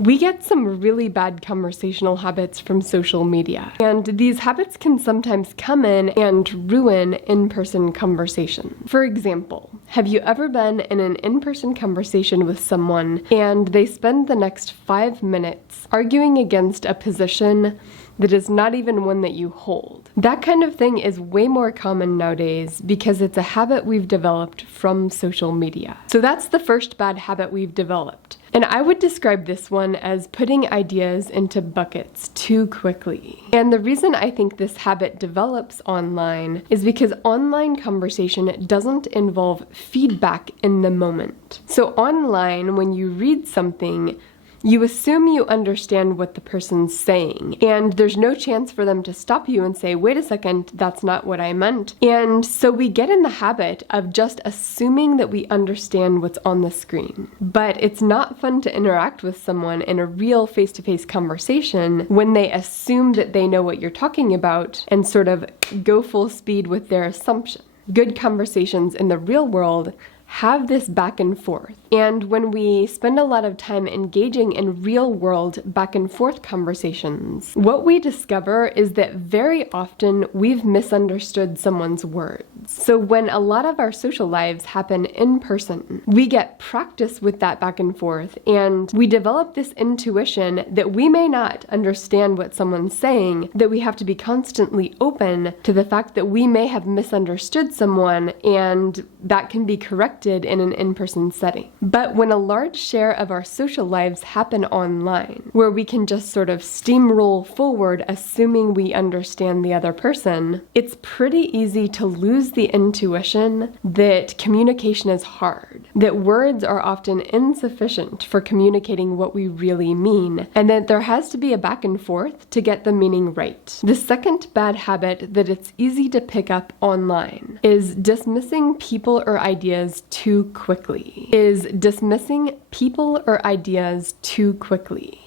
We get some really bad conversational habits from social media, and these habits can sometimes come in and ruin in-person conversation. For example, have you ever been in an in-person conversation with someone and they spend the next 5 minutes arguing against a position that is not even one that you hold? That kind of thing is way more common nowadays because it's a habit we've developed from social media. So that's the first bad habit we've developed. And I would describe this one as putting ideas into buckets too quickly. And the reason I think this habit develops online is because online conversation doesn't involve feedback in the moment. So online, when you read something, you assume you understand what the person's saying, and there's no chance for them to stop you and say, wait a second, that's not what I meant. And so we get in the habit of just assuming that we understand what's on the screen. But it's not fun to interact with someone in a real face-to-face conversation when they assume that they know what you're talking about and sort of go full speed with their assumption. Good conversations in the real world have this back and forth. And when we spend a lot of time engaging in real world back and forth conversations, what we discover is that very often we've misunderstood someone's words. So when a lot of our social lives happen in person, we get practice with that back and forth, and we develop this intuition that we may not understand what someone's saying, that we have to be constantly open to the fact that we may have misunderstood someone, and that can be corrected in an in-person setting. But when a large share of our social lives happen online, where we can just sort of steamroll forward assuming we understand the other person, it's pretty easy to lose the intuition that communication is hard, that words are often insufficient for communicating what we really mean, and that there has to be a back and forth to get the meaning right. The second bad habit that it's easy to pick up online is dismissing people or ideas too quickly.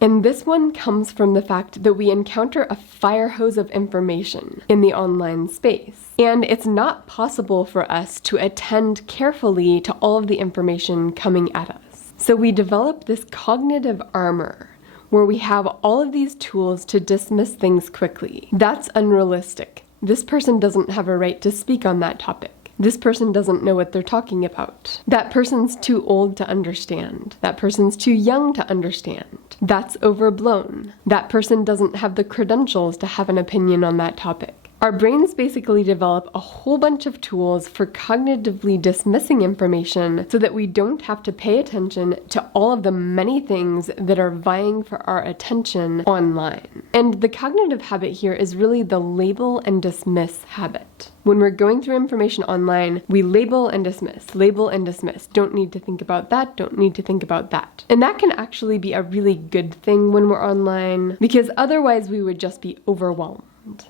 And this one comes from the fact that we encounter a fire hose of information in the online space. And it's not possible for us to attend carefully to all of the information coming at us. So we develop this cognitive armor where we have all of these tools to dismiss things quickly. That's unrealistic. This person doesn't have a right to speak on that topic. This person doesn't know what they're talking about. That person's too old to understand. That person's too young to understand. That's overblown. That person doesn't have the credentials to have an opinion on that topic. Our brains basically develop a whole bunch of tools for cognitively dismissing information so that we don't have to pay attention to all of the many things that are vying for our attention online. And the cognitive habit here is really the label and dismiss habit. When we're going through information online, we label and dismiss, label and dismiss. Don't need to think about that, don't need to think about that. And that can actually be a really good thing when we're online, because otherwise we would just be overwhelmed.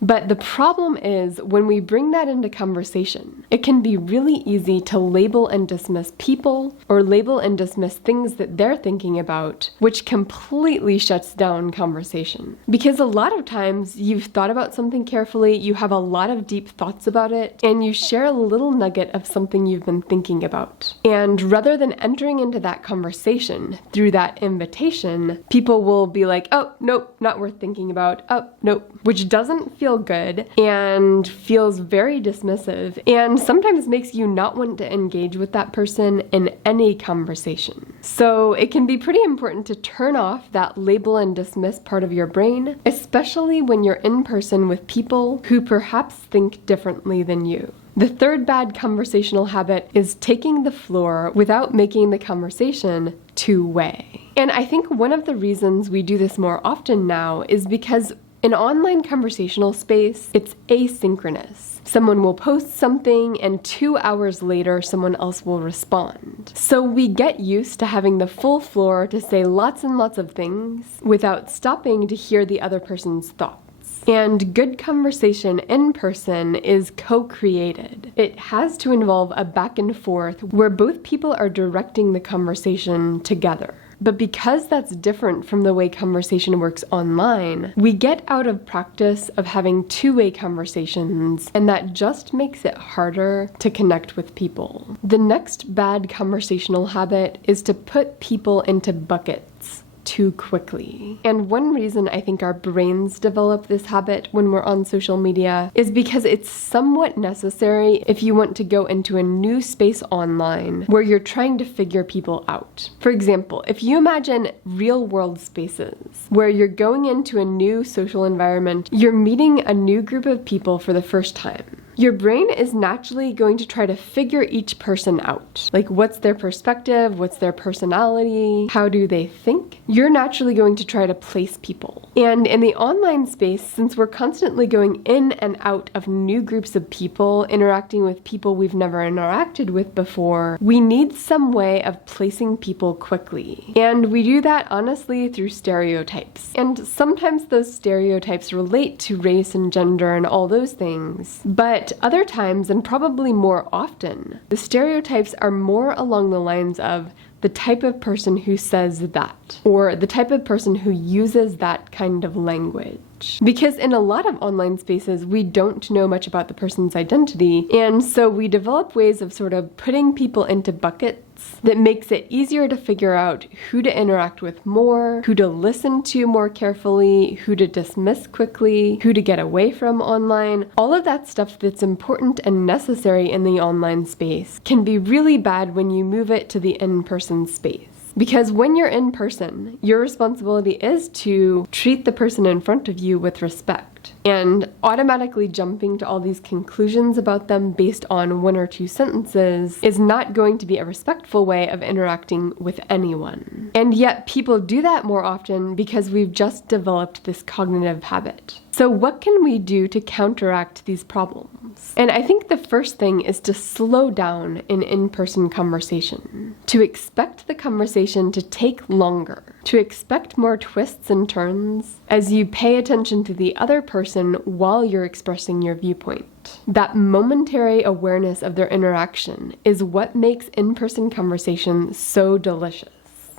But the problem is when we bring that into conversation, it can be really easy to label and dismiss people or label and dismiss things that they're thinking about, which completely shuts down conversation. Because a lot of times you've thought about something carefully, you have a lot of deep thoughts about it, and you share a little nugget of something you've been thinking about. And rather than entering into that conversation through that invitation, people will be like, oh, nope, not worth thinking about, oh, nope, which doesn't feel good and feels very dismissive and sometimes makes you not want to engage with that person in any conversation. So it can be pretty important to turn off that label and dismiss part of your brain, especially when you're in person with people who perhaps think differently than you. The third bad conversational habit is taking the floor without making the conversation two-way. And I think one of the reasons we do this more often now is because in online conversational space, it's asynchronous. Someone will post something and 2 hours later, someone else will respond. So we get used to having the full floor to say lots and lots of things without stopping to hear the other person's thoughts. And good conversation in person is co-created. It has to involve a back and forth where both people are directing the conversation together. But because that's different from the way conversation works online, we get out of practice of having two-way conversations, and that just makes it harder to connect with people. The next bad conversational habit is to put people into buckets too quickly. And one reason I think our brains develop this habit when we're on social media is because it's somewhat necessary if you want to go into a new space online where you're trying to figure people out. For example, if you imagine real-world spaces where you're going into a new social environment, you're meeting a new group of people for the first time. Your brain is naturally going to try to figure each person out. Like, what's their perspective? What's their personality? How do they think? You're naturally going to try to place people. And in the online space, since we're constantly going in and out of new groups of people, interacting with people we've never interacted with before, we need some way of placing people quickly. And we do that honestly through stereotypes. And sometimes those stereotypes relate to race and gender and all those things. But other times, and probably more often, the stereotypes are more along the lines of the type of person who says that, or the type of person who uses that kind of language. Because in a lot of online spaces, we don't know much about the person's identity, and so we develop ways of sort of putting people into buckets that makes it easier to figure out who to interact with more, who to listen to more carefully, who to dismiss quickly, who to get away from online. All of that stuff that's important and necessary in the online space can be really bad when you move it to the in-person space. Because when you're in person, your responsibility is to treat the person in front of you with respect. And automatically jumping to all these conclusions about them based on one or two sentences is not going to be a respectful way of interacting with anyone. And yet people do that more often because we've just developed this cognitive habit. So what can we do to counteract these problems? And I think the first thing is to slow down in in-person conversation, to expect the conversation to take longer, to expect more twists and turns as you pay attention to the other person while you're expressing your viewpoint. That momentary awareness of their interaction is what makes in-person conversation so delicious.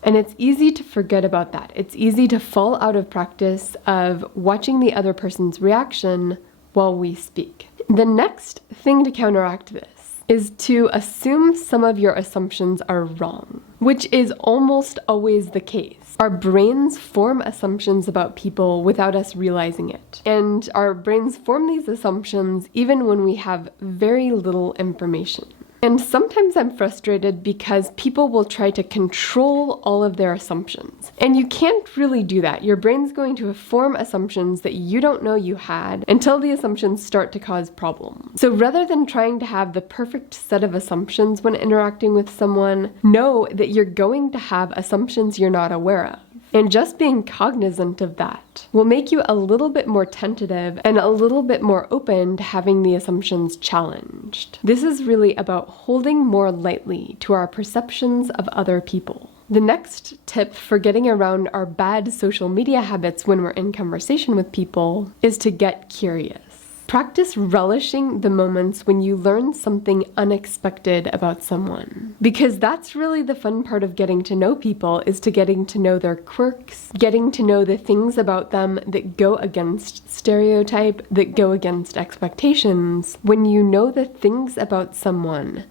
And it's easy to forget about that. It's easy to fall out of practice of watching the other person's reaction while we speak. The next thing to counteract this is to assume some of your assumptions are wrong, which is almost always the case. Our brains form assumptions about people without us realizing it. And our brains form these assumptions even when we have very little information. And sometimes I'm frustrated because people will try to control all of their assumptions. And you can't really do that. Your brain's going to form assumptions that you don't know you had until the assumptions start to cause problems. So rather than trying to have the perfect set of assumptions when interacting with someone, know that you're going to have assumptions you're not aware of. And just being cognizant of that will make you a little bit more tentative and a little bit more open to having the assumptions challenged. This is really about holding more lightly to our perceptions of other people. The next tip for getting around our bad social media habits when we're in conversation with people is to get curious. Practice relishing the moments when you learn something unexpected about someone. Because that's really the fun part of getting to know people, is to getting to know their quirks, getting to know the things about them that go against stereotype, that go against expectations. When you know the things about someone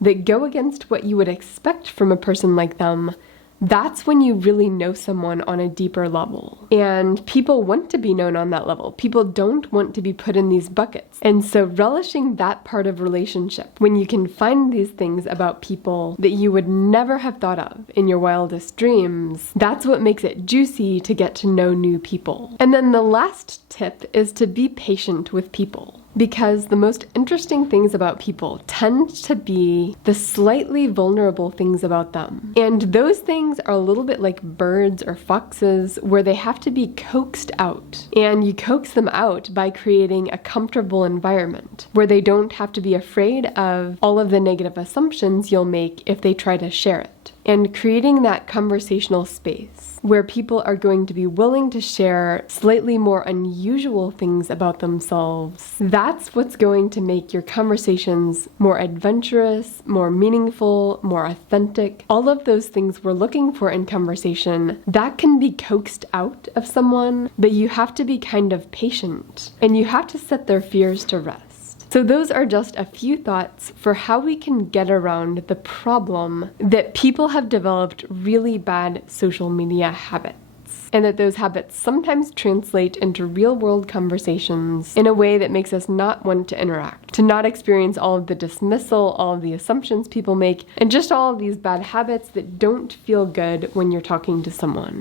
that go against what you would expect from a person like them, that's when you really know someone on a deeper level. And people want to be known on that level. People don't want to be put in these buckets. And so relishing that part of relationship, when you can find these things about people that you would never have thought of in your wildest dreams, that's what makes it juicy to get to know new people. And then the last tip is to be patient with people. Because the most interesting things about people tend to be the slightly vulnerable things about them. And those things are a little bit like birds or foxes, where they have to be coaxed out. And you coax them out by creating a comfortable environment where they don't have to be afraid of all of the negative assumptions you'll make if they try to share it. And creating that conversational space where people are going to be willing to share slightly more unusual things about themselves, that's what's going to make your conversations more adventurous, more meaningful, more authentic. All of those things we're looking for in conversation, that can be coaxed out of someone, but you have to be kind of patient, and you have to set their fears to rest. So those are just a few thoughts for how we can get around the problem that people have developed really bad social media habits. and that those habits sometimes translate into real-world conversations in a way that makes us not want to interact, to not experience all of the dismissal, all of the assumptions people make, and just all of these bad habits that don't feel good when you're talking to someone.